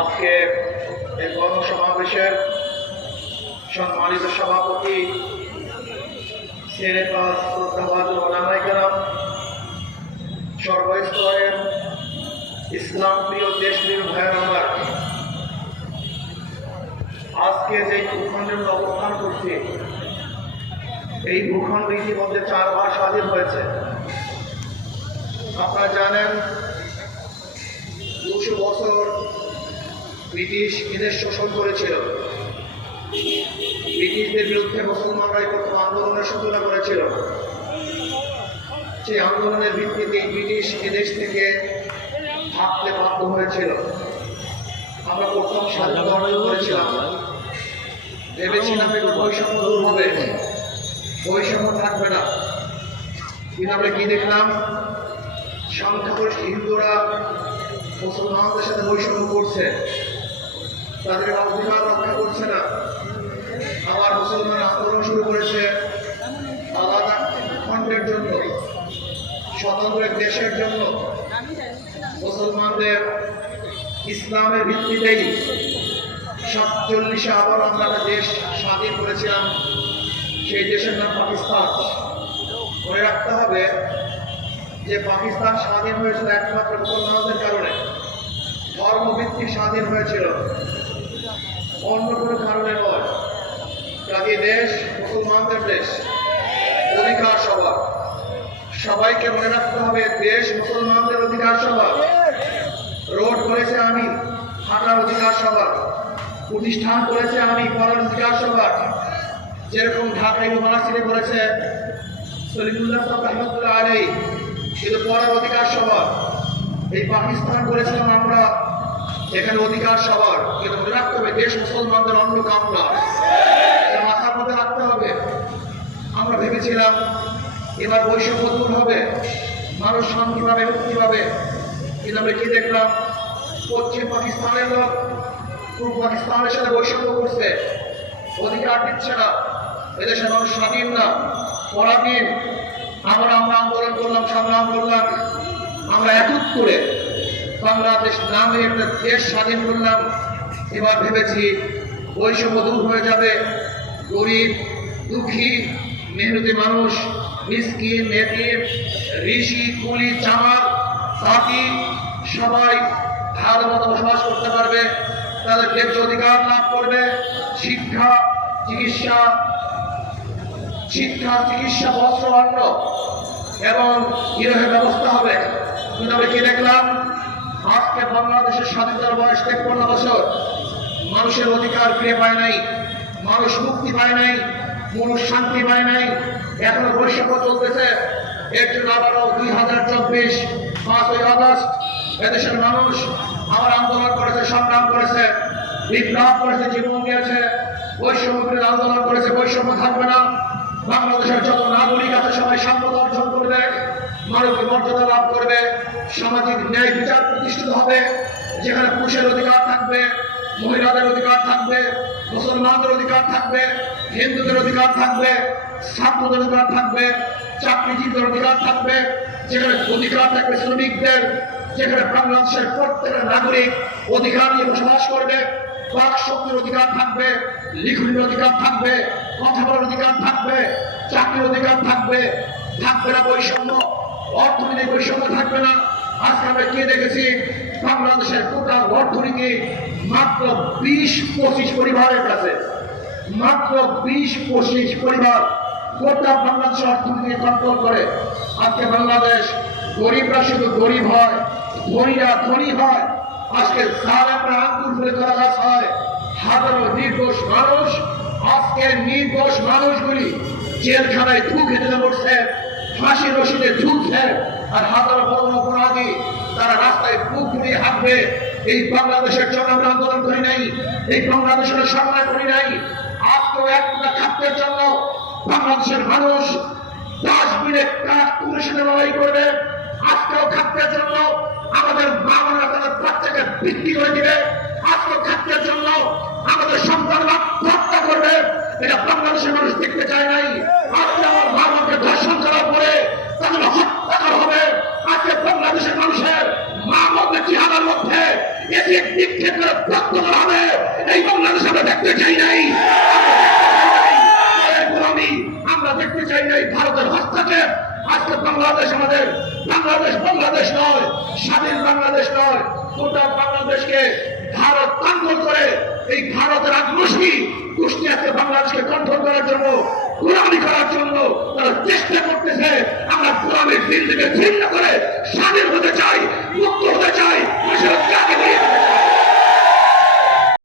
আজকে এই গণসমাবেশের সম্মানিত সভাপতি সর্বস্তরের ইসলাম প্রিয় দেশপ্রিয় ভাইয়ের আমার। আজকে যে ভূখণ্ডের অবস্থান করছি, এই ভূখণ্ড ইতিমধ্যে চারবার স্বাধীন হয়েছে। আপনারা জানেন, দুশো বছর ব্রিটিশ বিদেশ শোষণ করেছিল। ব্রিটিশদের বিরুদ্ধে মুসলমানরাই প্রথম আন্দোলনের সূচনা করেছিল। সেই আন্দোলনের ভিত্তিতে ব্রিটিশ এদেশ থেকে ভাবতে বাধ্য হয়েছিল। আমরা প্রথম স্বাধীনতা অর্জন করেছিলাম। ভেবেছিলাম একটু বৈষম্য দূর হবে। বৈষম্য থাকবে না। কিন্তু আমরা কি দেখলাম? সংখ্যাগরিষ্ঠ হিন্দুরা মুসলমানদের সাথে বৈষম্য করছে। তাদের অধিকার রক্ষা করছে না। আবার মুসলমান আন্দোলন শুরু করেছে। আলাদা খণ্ডের জন্য স্বতন্ত্র দেশের জন্য। মুসলমানদের ইসলামের ভিত্তিতেই সাতচল্লিশে আবার আমরা একটা দেশ স্বাধীন করেছিলাম। সেই দেশের নাম পাকিস্তান। মনে রাখতে হবে যে পাকিস্তান স্বাধীন হয়েছিল একমাত্র মুসলমানদের কারণে। ধর্মভিত্তিক স্বাধীন হয়েছিল। অন্য কোনো কারণে নয়। কাজে দেশ, মুসলমানদের দেশ, অধিকার সভা। সবাইকে মনে রাখতে হবে, দেশ, মুসলমানদের অধিকার সভা। রোড করেছে আমি হাঁটার অধিকার সভা। প্রতিষ্ঠান করেছে আমি, করার অধিকার সভা। যেরকম ঢাকা ইউনিভার্সিটি করেছে সলিমুল্লাহ আলী কিন্তু পড়ার অধিকার সবার এই পাকিস্তান করেছিলাম আমরা এখানে অধিকার সবার। কিন্তু মনে রাখতে হবে, দেশ মুসলমানদের অন্য কাম না এটা মাথার মধ্যে রাখতে হবে। আমরা ভেবেছিলাম এবার বৈষম্য দূর হবে, মানুষ শান্তি পাবে মুক্তি পাবে কিন্তু আমরা কি দেখলাম? পশ্চিম পাকিস্তানের লোক পূর্ব পাকিস্তানের সাথে বৈষম্য করছে। অধিকার দিচ্ছে না। এদেশের মানুষ স্বাধীন না, পরাধীন। আমরা আমরা আন্দোলন করলাম, সংগ্রাম করলাম। আমরা একক করে বাংলাদেশ নামে একটা দেশ স্বাধীন করলাম। এবার ভেবেছি বৈষম্য দূর হয়ে যাবে। গরিব, দুঃখী, মেহনতি মানুষ, মিসকিন নেতির ঋষি, কুলি, চামার সাথী সবাই ভালো মতো বসবাস করতে পারবে। তাদের ন্যায্য অধিকার লাভ করবে। শিক্ষা, চিকিৎসা শিক্ষা, চিকিৎসা, বস্ত্র, অন্ন এবং গৃহের ব্যবস্থা হবে। কিন্তু আমরা কি দেখলাম? আজকে বাংলাদেশের স্বাধীনতার বয়স তেপ্পন্ন বছর। মানুষের অধিকার ফিরে পায় নাই, মানুষ মুক্তি পায় নাই, মানুষ শান্তি পায় নাই। এখনও বৈষম্য চলতেছে। এর জন্য আবারও দুই হাজার চব্বিশ পাঁচই আগস্ট এদেশের মানুষ আমার আন্দোলন করেছে, সংগ্রাম করেছে বিপ্লব করেছে, জীবন দিয়েছে বৈষম্য বিরোধী আন্দোলন করেছে, বৈষম্য থাকবে না। বাংলাদেশের যত নাগরিক আছে, সবাই স্বাধীনতা অর্জন করবে মানবিক মর্যাদা লাভ করবে সামাজিক ন্যায় বিচার প্রতিষ্ঠিত হবে যেখানে পুরুষের অধিকার থাকবে মহিলাদের অধিকার থাকবে মুসলমানদের অধিকার থাকবে হিন্দুদের অধিকার থাকবে ছাত্রদের অধিকার থাকবে চাকরিজীবীদের অধিকার থাকবে যেখানে অধিকার থাকবে শ্রমিকদের যেখানে বাংলাদেশের প্রত্যেকটা নাগরিক অধিকার নিয়ে বসবাস করবে বাক শক্তির অধিকার থাকবে লিখনের অধিকার থাকবে কথা বলার অধিকার থাকবে চাকরির অধিকার থাকবে থাকবে না বৈষম্য অর্থনৈতিক বৈষম্য থাকবে না। আজকে আমরা কি দেখেছি, বাংলাদেশের টোটাল অর্থনীতি মাত্র বিশ পঁচিশ পরিবারের কাছে। মাত্র বিশ পঁচিশ পরিবার গোটা বাংলাদেশের অর্থনীতি কন্ট্রোল করে। আজকে বাংলাদেশ গরিবরা শুধু গরিব হয়, ধনীরা ধনী হয়। আজকে জালেমরা আঙ্গুল ফেলে গাছ হয়। হাজারো নির্দোষ মানুষ, আজকে নির্দোষ মানুষগুলি জেলখানায় ধু খেতে পড়ছে ফাঁসি রশিদে ঝুলছে আর হাজারো বড় অপরাধী তারা রাস্তায় বুক ফুলিয়ে হাঁটবে। এই বাংলাদেশের জন্য আমরা আন্দোলন করি নাই, এই বাংলাদেশের সরকার করি নাই। আজকেও একটা খাদ্যের জন্য বাংলাদেশের মানুষ ডাস্টবিনে কাঠ তুলে লড়াই করবে। আজকেও খাদ্যের জন্য আমাদের মা বোনেরা তাদের বাচ্চাকে বিক্রি করে দিবে। আজকেও খাদ্যের জন্য আমাদের সন্তানরা হত্যা করবে। এটা বাংলাদেশের মানুষ দেখতে চায় নাই। আমার বোনকে ধর্ষণ করার পরে তাদের হত্যা করা হবে। আজকে বাংলাদেশের মানুষের মা বোনদের চেহারার মধ্যে এসে নিক্ষেপ করে রক্ত করা হবে এই বাংলাদেশ আমরা দেখতে চাই নাই। আমি, আমরা দেখতে চাই নাই ভারতের হস্তক্ষেপ। আজকে বাংলাদেশ আমাদের বাংলাদেশ বাংলাদেশ নয়, স্বাধীন বাংলাদেশ নয়। গোটা বাংলাদেশকে ভারত কন্ট্রোল করে, এই ভারতের আগ্রসী গোষ্ঠী আজকে বাংলাদেশকে কন্ট্রোল করার জন্য তারা চেষ্টা করতেছে। আমরা গোলামের দিন থেকে ছিন্ন করে স্বাধীন হতে চাই।